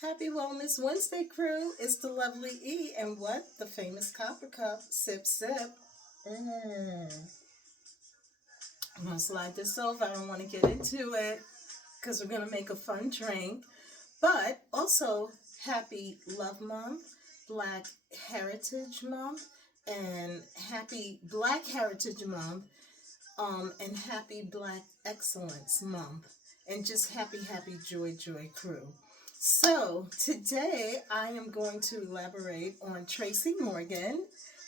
Happy Wellness Wednesday, crew. It's the lovely E and what? The famous copper cup. Sip, sip. Mm. I'm going to slide this over. I don't want to get into it because we're going to make a fun drink. But also, happy Love Month, Black Heritage Month, and happy Black Heritage Month, and happy Black Excellence Month. And just happy, happy joy, joy, crew. So today I am going to elaborate on Tracy Morgan,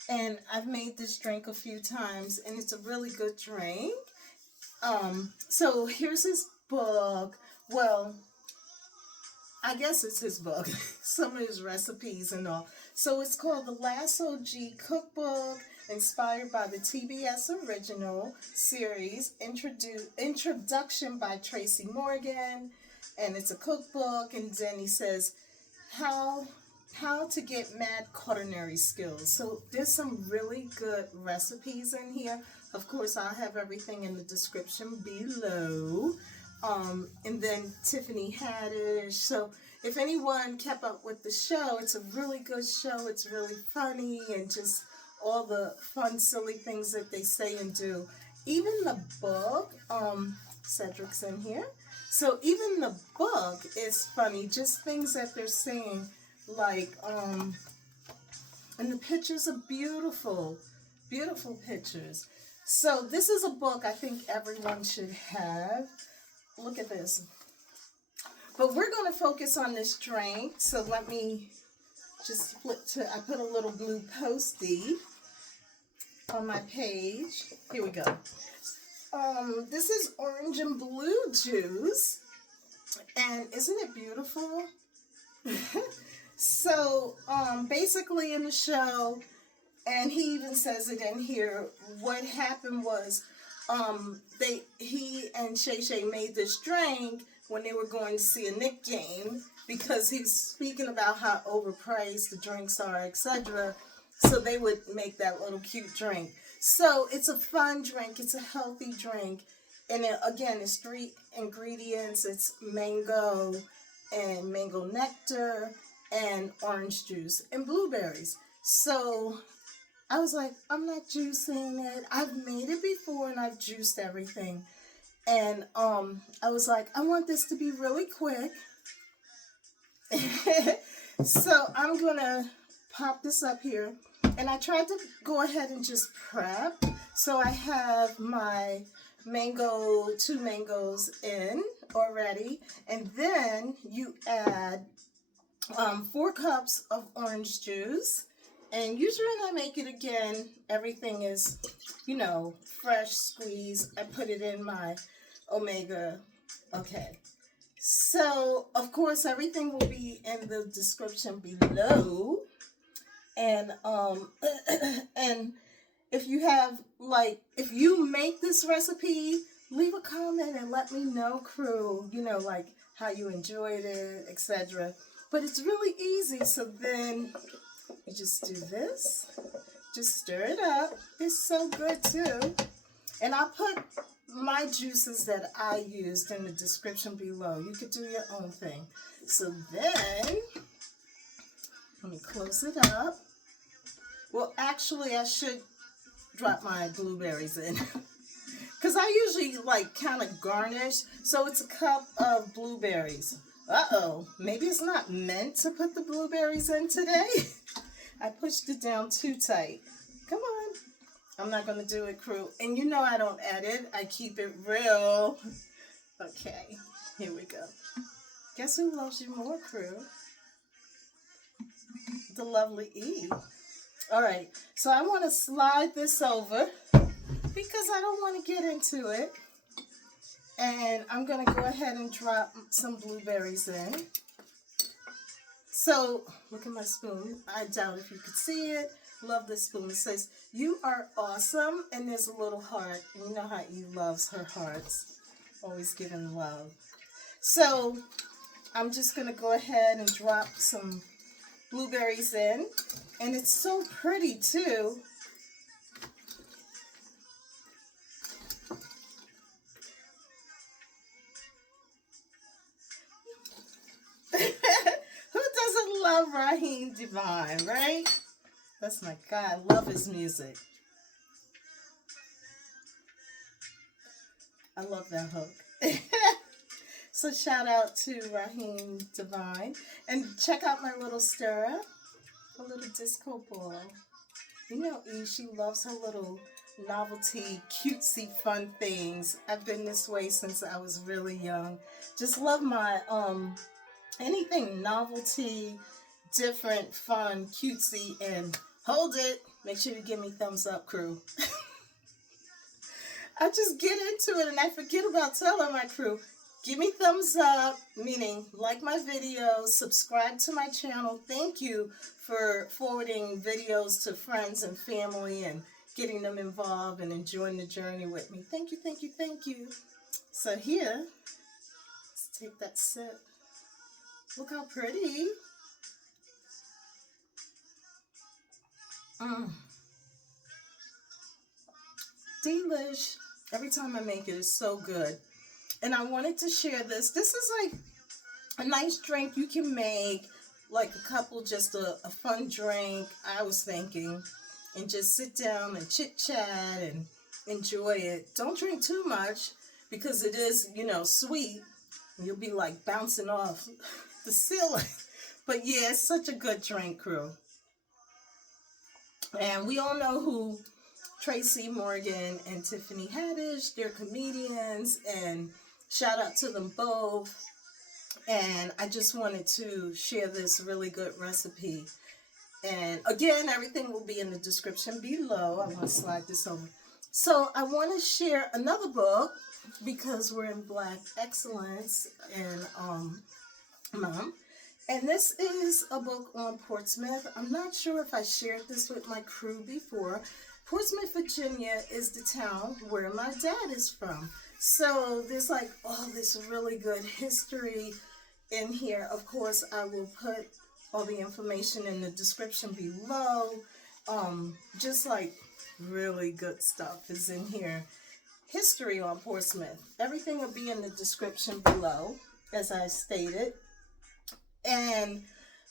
and I've made this drink a few times, and it's a really good drink. So here's his book. Well, I guess it's his book, some of his recipes and all. So it's called The Lasso G Cookbook, inspired by the TBS original series, Introduction by Tracy Morgan. And it's a cookbook, and then he says how to get mad culinary skills. So there's some really good recipes in here. Of course, I'll have everything in the description below. And then Tiffany Haddish. So if anyone kept up with the show, it's a really good show. It's really funny, and just all the fun, silly things that they say and do. Even the book, Cedric's in here. So even the book is funny, just things that they're saying, like, and the pictures are beautiful, beautiful pictures. So this is a book I think everyone should have. Look at this. But we're going to focus on this drink, so let me just flip to, I put a little blue Post-it on my page. Here we go. This is orange and blue juice, and isn't it beautiful? So, basically in the show, and he even says it in here, what happened was, he and Shay Shay made this drink when they were going to see a Knick game, because he's speaking about how overpriced the drinks are, etc. So they would make that little cute drink. So it's a fun drink. It's a healthy drink. And again, it's 3 ingredients. It's mango and mango nectar and orange juice and blueberries. So I was like, I'm not juicing it. I've made it before and I've juiced everything. And I was like, I want this to be really quick. So I'm going to pop this up here. And I tried to go ahead and just prep. So I have my 2 mangoes in already. And then you add 4 cups of orange juice. And usually when I make it again, everything is, fresh squeeze. I put it in my Omega. Okay. So, of course, everything will be in the description below. And and if you have, if you make this recipe, leave a comment and let me know, crew, how you enjoyed it, etc. But it's really easy. So then you just do this, just stir it up. It's so good too. And I'll put my juices that I used in the description below. You could do your own thing. So then, let me close it up. Well, actually, I should drop my blueberries in. Because I usually, kind of garnish. So it's a cup of blueberries. Uh-oh. Maybe it's not meant to put the blueberries in today. I pushed it down too tight. Come on. I'm not going to do it, crew. And I don't edit. I keep it real. Okay. Here we go. Guess who loves you more, crew? The lovely E. All right, so I want to slide this over because I don't want to get into it. And I'm going to go ahead and drop some blueberries in. So, look at my spoon. I doubt if you could see it. Love this spoon. It says, "You are awesome," and there's a little heart. And you know how E loves her hearts. Always giving love. So, I'm just going to go ahead and drop some blueberries in. And it's so pretty, too. love Raheem Divine, right? That's my guy. I love his music. I love that hook. So shout out to Raheem Divine. And check out my little stirrer, a little disco ball. You know E, she loves her little novelty, cutesy, fun things. I've been this way since I was really young. Just love my anything novelty, different, fun, cutesy, and hold it. Make sure you give me thumbs up, crew. I just get into it and I forget about telling my crew. Give me thumbs up, meaning like my videos, subscribe to my channel. Thank you for forwarding videos to friends and family and getting them involved and enjoying the journey with me. Thank you, thank you, thank you. So here, let's take that sip. Look how pretty. Delish. Every time I make it, it's so good. And I wanted to share this. This is like a nice drink you can make, like a couple, just a fun drink, I was thinking, and just sit down and chit chat and enjoy it. Don't drink too much because it is, you know, sweet. You'll be like bouncing off the ceiling. But yeah, it's such a good drink, crew. And we all know who Tracy Morgan and Tiffany Haddish, they're comedians, and shout out to them both. And I just wanted to share this really good recipe. And again, everything will be in the description below. I want to slide this over. So I want to share another book because we're in Black Excellence and Mom. And this is a book on Portsmouth. I'm not sure if I shared this with my crew before. Portsmouth, Virginia is the town where my dad is from. So there's like all this really good history in here. Of course, I will put all the information in the description below. Just like really good stuff is in here. History on Portsmouth. Everything will be in the description below, as I stated. And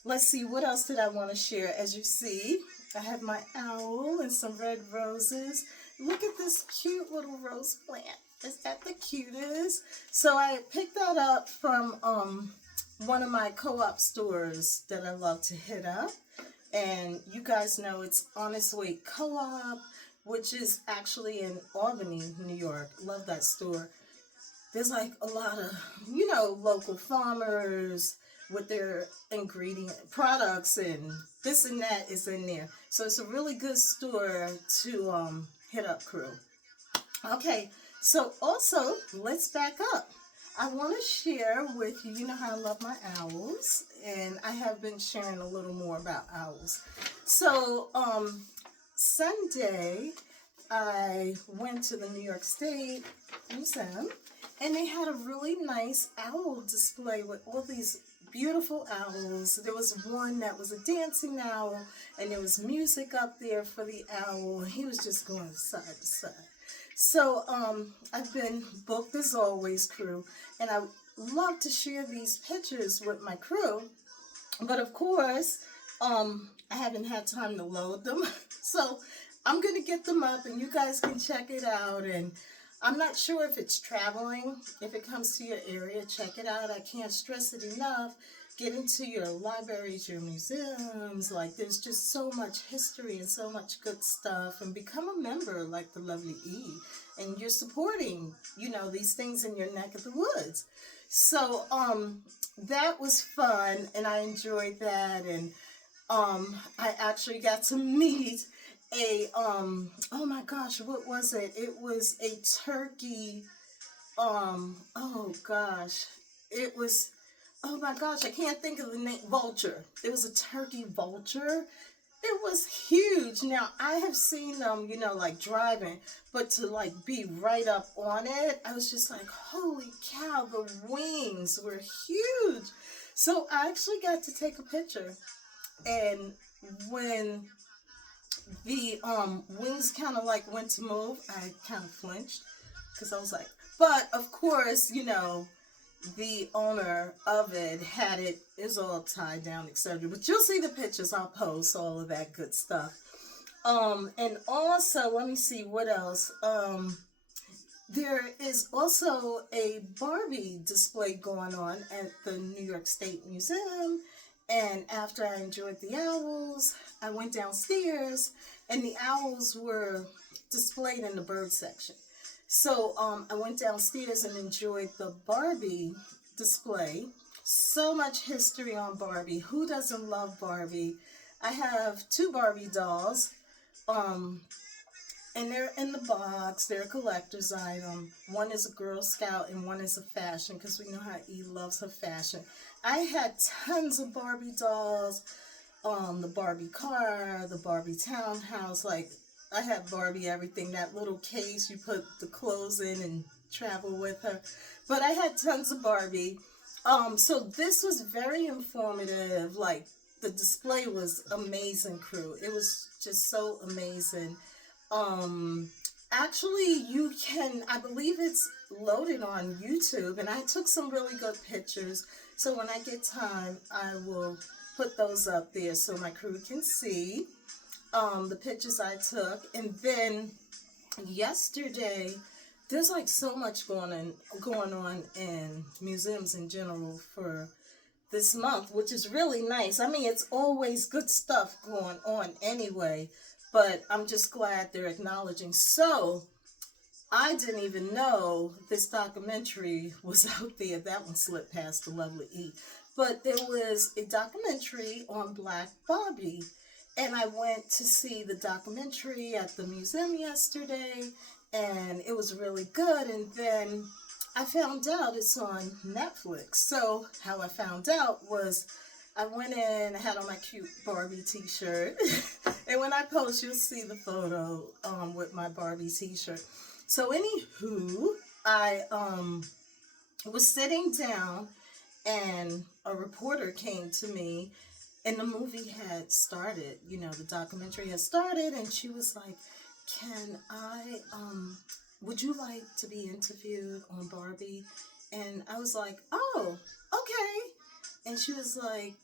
let's see, what else did I want to share? As you see, I have my owl and some red roses. Look at this cute little rose plant. Is that the cutest? So I picked that up from one of my co-op stores that I love to hit up. And you guys know it's Honest Weight Co-op, which is actually in Albany, New York. Love that store. There's like a lot of, you know, local farmers with their ingredient products and this and that is in there. So it's a really good store to hit up, crew. Okay. So also, let's back up. I want to share with you, you know how I love my owls, and I have been sharing a little more about owls. So, Sunday, I went to the New York State Museum, and they had a really nice owl display with all these beautiful owls. There was one that was a dancing owl, and there was music up there for the owl, and he was just going side to side. So, I've been booked as always, crew, and I love to share these pictures with my crew, but of course, I haven't had time to load them, so I'm going to get them up, and you guys can check it out, and I'm not sure if it's traveling. If it comes to your area, check it out. I can't stress it enough. Get into your libraries, your museums. Like, there's just so much history and so much good stuff. And become a member like the lovely E. And you're supporting, you know, these things in your neck of the woods. So, that was fun. And I enjoyed that. And I actually got to meet oh my gosh, what was it? It was a turkey, oh gosh, it was, oh my gosh, I can't think of the name, vulture. It was a turkey vulture. It was huge. Now, I have seen them, you know, like driving, but to like be right up on it, I was just like, holy cow, the wings were huge. So I actually got to take a picture, and when the wings kind of like went to move, I kind of flinched because I was like, but of course, you know, the owner of it had it is all tied down, etc. But you'll see the pictures. I'll post all of that good stuff. And also, let me see what else. There is also a Barbie display going on at the New York State Museum. And after I enjoyed the owls, I went downstairs and the owls were displayed in the bird section. So I went downstairs and enjoyed the Barbie display. So much history on Barbie. Who doesn't love Barbie? I have two Barbie dolls. Um, and they're in the box. They're a collector's item. One is a Girl Scout and one is a fashion because we know how E loves her fashion. I had tons of Barbie dolls, the Barbie car, the Barbie townhouse. Like, I had Barbie everything. That little case you put the clothes in and travel with her. But I had tons of Barbie. So this was very informative. Like, the display was amazing, crew. It was just so amazing. Um, Actually, you can, I believe it's loaded on YouTube, and I took some really good pictures. So when I get time, I will put those up there so my crew can see the pictures I took. And then yesterday, there's like so much going on in museums in general for this month, which is really nice. I mean, it's always good stuff going on anyway, but I'm just glad they're acknowledging. So, I didn't even know this documentary was out there. That one slipped past the lovely E. But there was a documentary on Black Barbie, and I went to see the documentary at the museum yesterday, and it was really good. And then I found out it's on Netflix. So how I found out was I went in, I had on my cute Barbie t-shirt. And when I post, you'll see the photo with my Barbie t-shirt. So anywho, I was sitting down and a reporter came to me and the movie had started, the documentary had started, and she was like, can I, would you like to be interviewed on Barbie? And I was like, oh, okay. And she was like,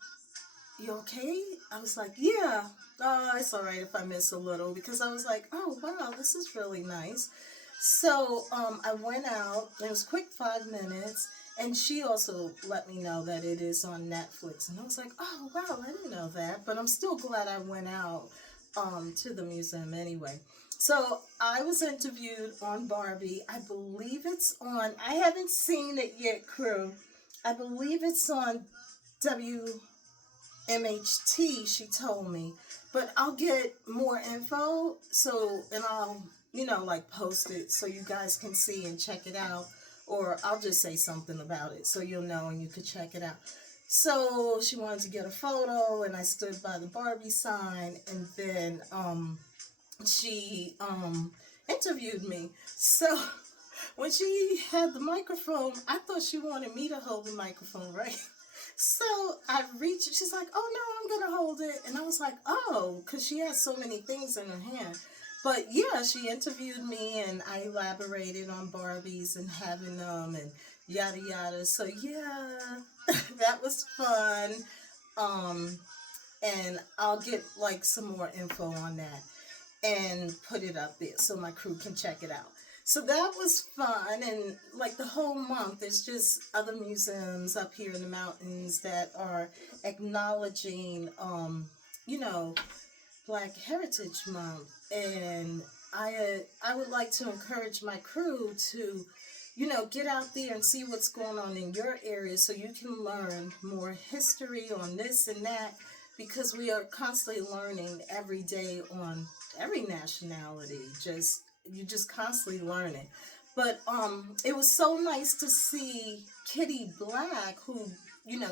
you okay? I was like, yeah. Oh, it's all right if I miss a little, because I was like, oh, wow, this is really nice. So I went out. It was quick 5 minutes. And she also let me know that it is on Netflix. And I was like, oh, wow, I didn't know that. But I'm still glad I went out to the museum anyway. So I was interviewed on Barbie. I believe it's on, I haven't seen it yet, crew. I believe it's on WMHT, she told me. But I'll get more info, and I'll, like post it so you guys can see and check it out. Or I'll just say something about it so you'll know and you can check it out. So she wanted to get a photo, and I stood by the Barbie sign, and then she interviewed me. So when she had the microphone, I thought she wanted me to hold the microphone, right? So I reached, she's like, oh no, I'm going to hold it. And I was like, oh, because she has so many things in her hand. But yeah, she interviewed me and I elaborated on Barbies and having them and yada yada. So yeah, that was fun. And I'll get like some more info on that and put it up there so my crew can check it out. So that was fun, and like the whole month, there's just other museums up here in the mountains that are acknowledging, Black Heritage Month, and I would like to encourage my crew to, get out there and see what's going on in your area so you can learn more history on this and that, because we are constantly learning every day on every nationality. You're just constantly learning. But it was so nice to see Kitty Black, who,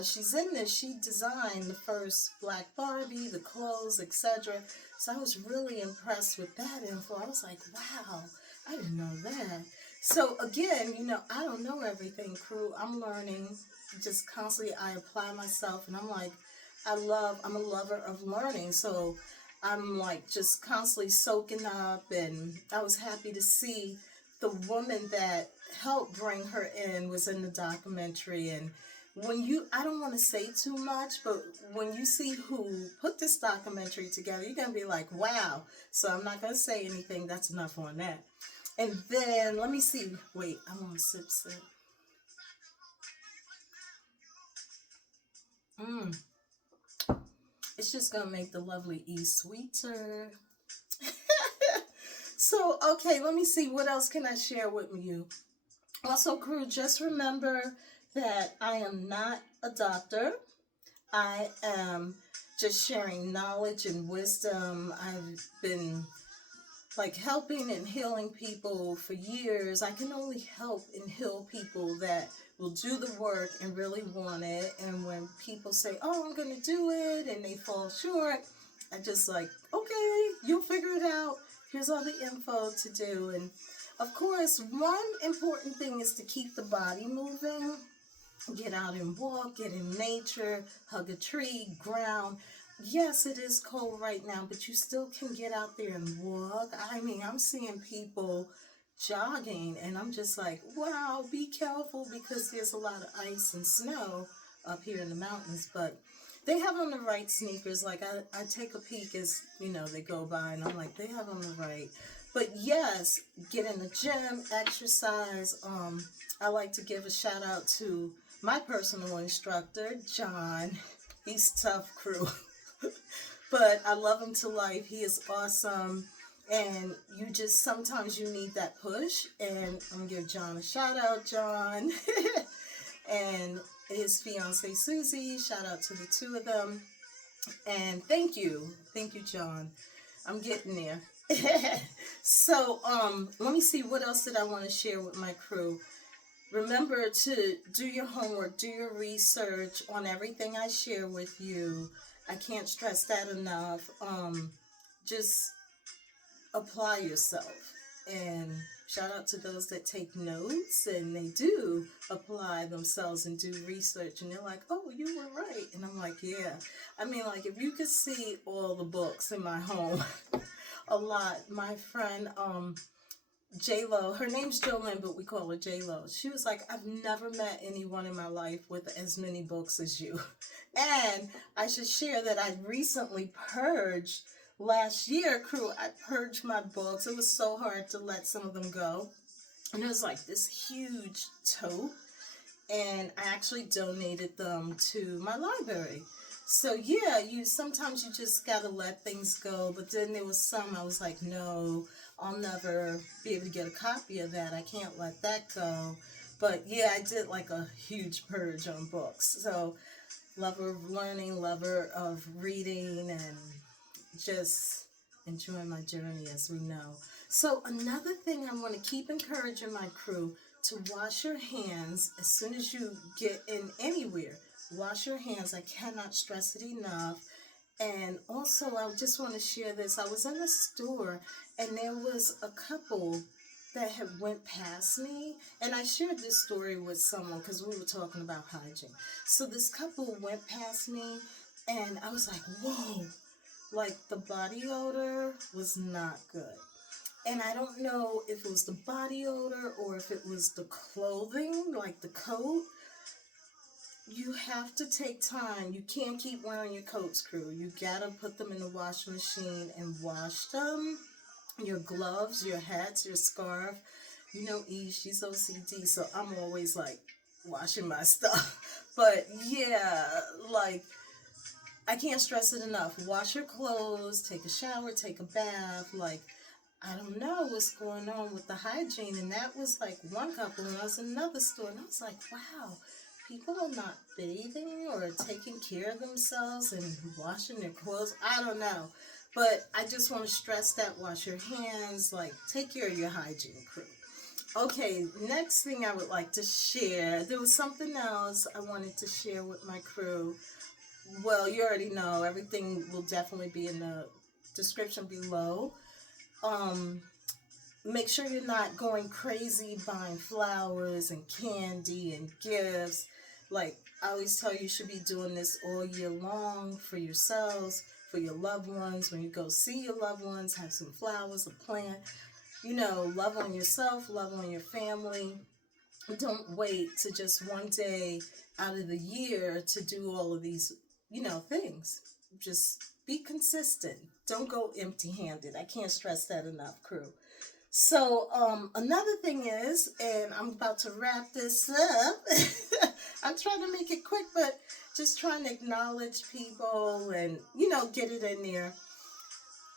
she's in this. She designed the first Black Barbie, the clothes, etc. So I was really impressed with that info. I was like, wow, I didn't know that. So again, I don't know everything, crew. I'm learning. Just constantly, I apply myself, and I'm like, I'm a lover of learning. So I'm like just constantly soaking up, and I was happy to see the woman that helped bring her in was in the documentary. And I don't want to say too much, but when you see who put this documentary together, you're going to be like, wow. So I'm not going to say anything. That's enough on that. And then, let me see. Wait, I want to sip. Mmm. It's just going to make the lovely E sweeter. So, okay, let me see. What else can I share with you? Also, crew, just remember that I am not a doctor. I am just sharing knowledge and wisdom. I've been like helping and healing people for years. I can only help and heal people that will do the work and really want it. And when people say, oh, I'm going to do it, and they fall short, I just like, okay, you'll figure it out. Here's all the info to do. And of course, one important thing is to keep the body moving. Get out and walk, get in nature, hug a tree, ground. Yes, it is cold right now, but you still can get out there and walk. I mean, I'm seeing people jogging, and I'm just like, wow, be careful because there's a lot of ice and snow up here in the mountains. But they have on the right sneakers. Like, I take a peek as, they go by, and I'm like, they have on the right. But yes, get in the gym, exercise. I like to give a shout out to my personal instructor, John. He's tough, crew. But I love him to life. He is awesome. And sometimes you need that push. And I'm going to give John a shout out, John. And his fiance, Susie. Shout out to the two of them. And thank you. Thank you, John. I'm getting there. So, let me see, what else did I want to share with my crew? Remember to do your homework, do your research on everything I share with you. I can't stress that enough. Just apply yourself. And shout out to those that take notes and they do apply themselves and do research. And they're like, oh, you were right. And I'm like, yeah. I mean, like, if you could see all the books in my home, a lot. My friend, J-Lo, her name's Jolene, but we call her J-Lo. She was like, I've never met anyone in my life with as many books as you. And I should share that I recently purged, last year, crew, I purged my books. It was so hard to let some of them go. And it was like this huge tote. And I actually donated them to my library. So yeah, sometimes you just gotta let things go. But then there was some I was like, no, I'll never be able to get a copy of that. I can't let that go. But yeah, I did like a huge purge on books. So lover of learning, lover of reading, and just enjoying my journey, as we know. So another thing I want to keep encouraging my crew to wash your hands as soon as you get in anywhere. Wash your hands. I cannot stress it enough. And also, I just want to share this. I was in a store, and there was a couple that had went past me. And I shared this story with someone because we were talking about hygiene. So this couple went past me, and I was like, whoa. Like, the body odor was not good. And I don't know if it was the body odor or if it was the clothing, like the coat. You have to take time. You can't keep wearing your coats, crew. You gotta put them in the washing machine and wash them. Your gloves, your hats, your scarf. You know, Eve, she's OCD, so I'm always like washing my stuff. But yeah, like, I can't stress it enough. Wash your clothes, take a shower, take a bath. Like, I don't know what's going on with the hygiene. And that was like one couple, and I was in another store, and I was like, wow. People are not bathing or taking care of themselves and washing their clothes. I don't know. But I just want to stress that. Wash your hands. Like, take care of your hygiene, crew. Okay, next thing I would like to share. There was something else I wanted to share with my crew. Well, you already know. Everything will definitely be in the description below. Make sure you're not going crazy buying flowers and candy and gifts. Like, I always tell you, you should be doing this all year long for yourselves, for your loved ones. When you go see your loved ones, have some flowers, a plant. You know, love on yourself, love on your family. don't wait to just one day out of the year to do all of these, things. Just be consistent. Don't go empty handed. I can't stress that enough, crew. So, another thing is, and I'm about to wrap this up. I'm trying to make it quick, but just trying to acknowledge people and, get it in there.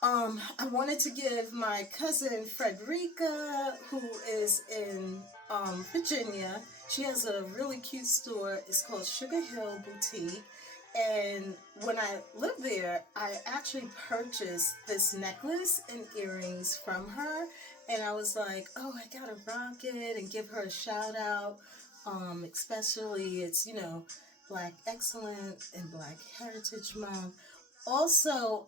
I wanted to give my cousin Frederica, who is in Virginia. She has a really cute store. It's called Sugar Hill Boutique. And when I lived there, I actually purchased this necklace and earrings from her. And I was like, oh, I gotta rock it and give her a shout out. Especially it's, Black Excellence and Black Heritage Month. Also,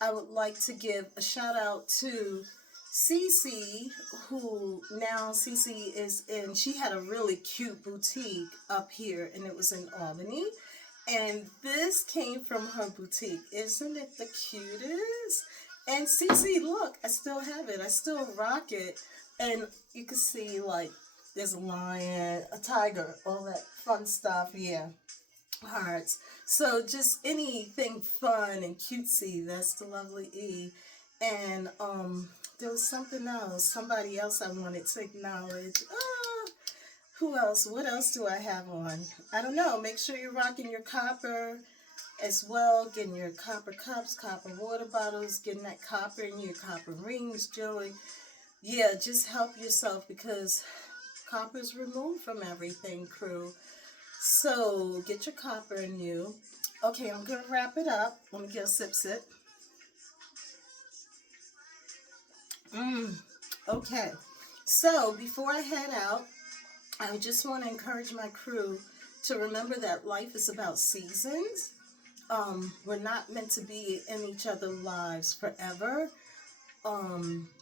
I would like to give a shout out to Cece, who now Cece is in, she had a really cute boutique up here, and it was in Albany. And this came from her boutique. Isn't it the cutest? And Cece, look, I still have it. I still rock it. And you can see, like, there's a lion, a tiger, all that fun stuff. Yeah. Hearts. So just anything fun and cutesy, that's the lovely E. And there was something else, somebody else I wanted to acknowledge. Who else? What else do I have on? I don't know. Make sure you're rocking your copper as well, getting your copper cups, copper water bottles, getting that copper in your copper rings, jewelry. Yeah, just help yourself because copper is removed from everything, crew. So get your copper in you. Okay, I'm going to wrap it up. Let me get a sip. Okay, so before I head out, I just want to encourage my crew to remember that life is about seasons. We're not meant to be in each other's lives forever.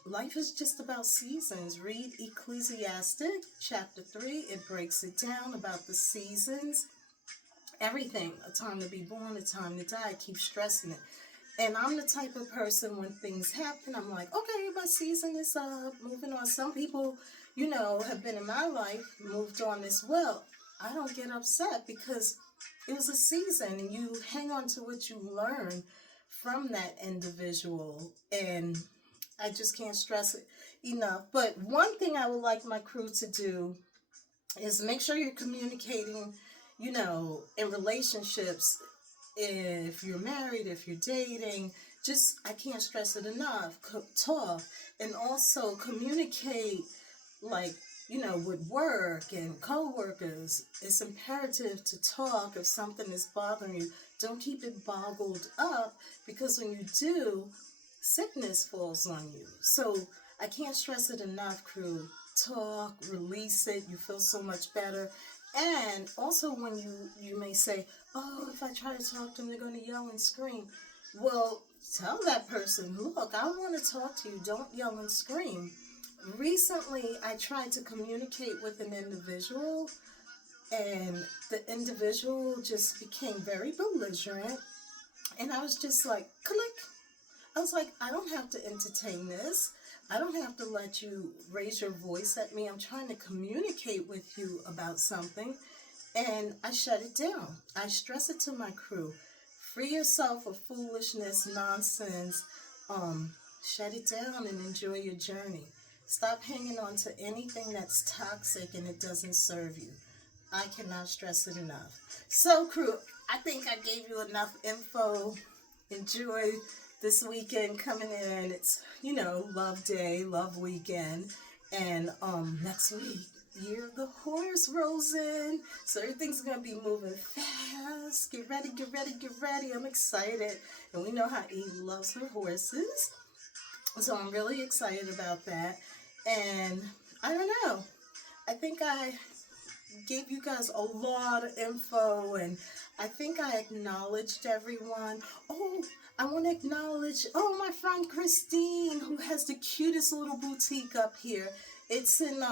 Life is just about seasons. Read Ecclesiastic chapter 3. It breaks it down about the seasons. Everything. A time to be born, a time to die. I keep stressing it. And I'm the type of person when things happen, I'm like, okay, my season is up, moving on. Some people, have been in my life, moved on as well. I don't get upset because it was a season and you hang on to what you learn from that individual. And I just can't stress it enough. But one thing I would like my crew to do is make sure you're communicating, in relationships. If you're married, if you're dating, I can't stress it enough, talk. And also communicate, like, with work and co-workers. It's imperative to talk if something is bothering you. Don't keep it boggled up because when you do, sickness falls on you. So I can't stress it enough, crew. Talk, release it. You feel so much better. And also when you may say, oh, if I try to talk to them, they're going to yell and scream. Well, tell that person, look, I want to talk to you. Don't yell and scream. Recently, I tried to communicate with an individual, and the individual just became very belligerent. And I was just like, click. I was like, I don't have to entertain this. I don't have to let you raise your voice at me. I'm trying to communicate with you about something. And I shut it down. I stress it to my crew. Free yourself of foolishness, nonsense. Shut it down and enjoy your journey. Stop hanging on to anything that's toxic and it doesn't serve you. I cannot stress it enough. So, crew, I think I gave you enough info. Enjoy this weekend coming in. It's, love day, love weekend. And next week, year of the horse rolls in. So everything's going to be moving fast. Get ready, get ready, get ready. I'm excited. And we know how Eve loves her horses. So I'm really excited about that. And I don't know. I think I gave you guys a lot of info, and I think I acknowledged everyone. Oh, I want to acknowledge, my friend Christine, who has the cutest little boutique up here. It's in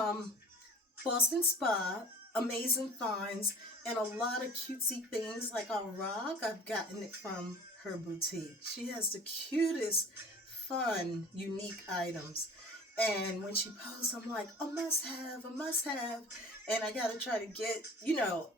Boston Spa, amazing finds, and a lot of cutesy things like a rock. I've gotten it from her boutique. She has the cutest, fun, unique items. And when she posts, I'm like, a must have, a must have. And I got to try to get,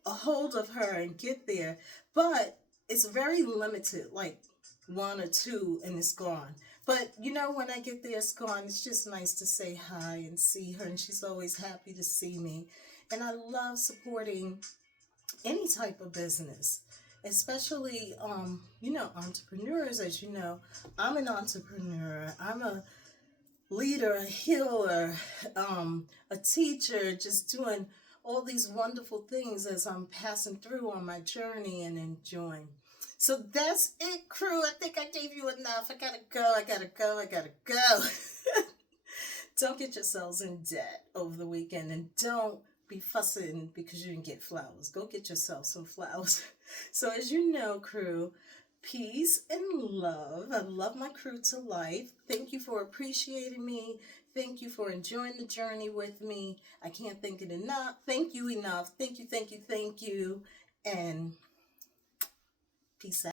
a hold of her and get there. But it's very limited, like one or two, and it's gone. But, when I get there, it's gone. It's just nice to say hi and see her. And she's always happy to see me. And I love supporting any type of business, especially, entrepreneurs. As you know, I'm an entrepreneur. I'm a leader, a healer, a teacher, just doing all these wonderful things as I'm passing through on my journey and enjoying. So that's it, crew. I think I gave you enough. I gotta go. I gotta go. I gotta go. Don't get yourselves in debt over the weekend, and don't be fussing because you didn't get flowers. Go get yourself some flowers. So as you know, crew, peace and love. I love my crew to life. Thank you for appreciating me. Thank you for enjoying the journey with me. I can't thank it enough. Thank you enough. Thank you, thank you, thank you. And peace out.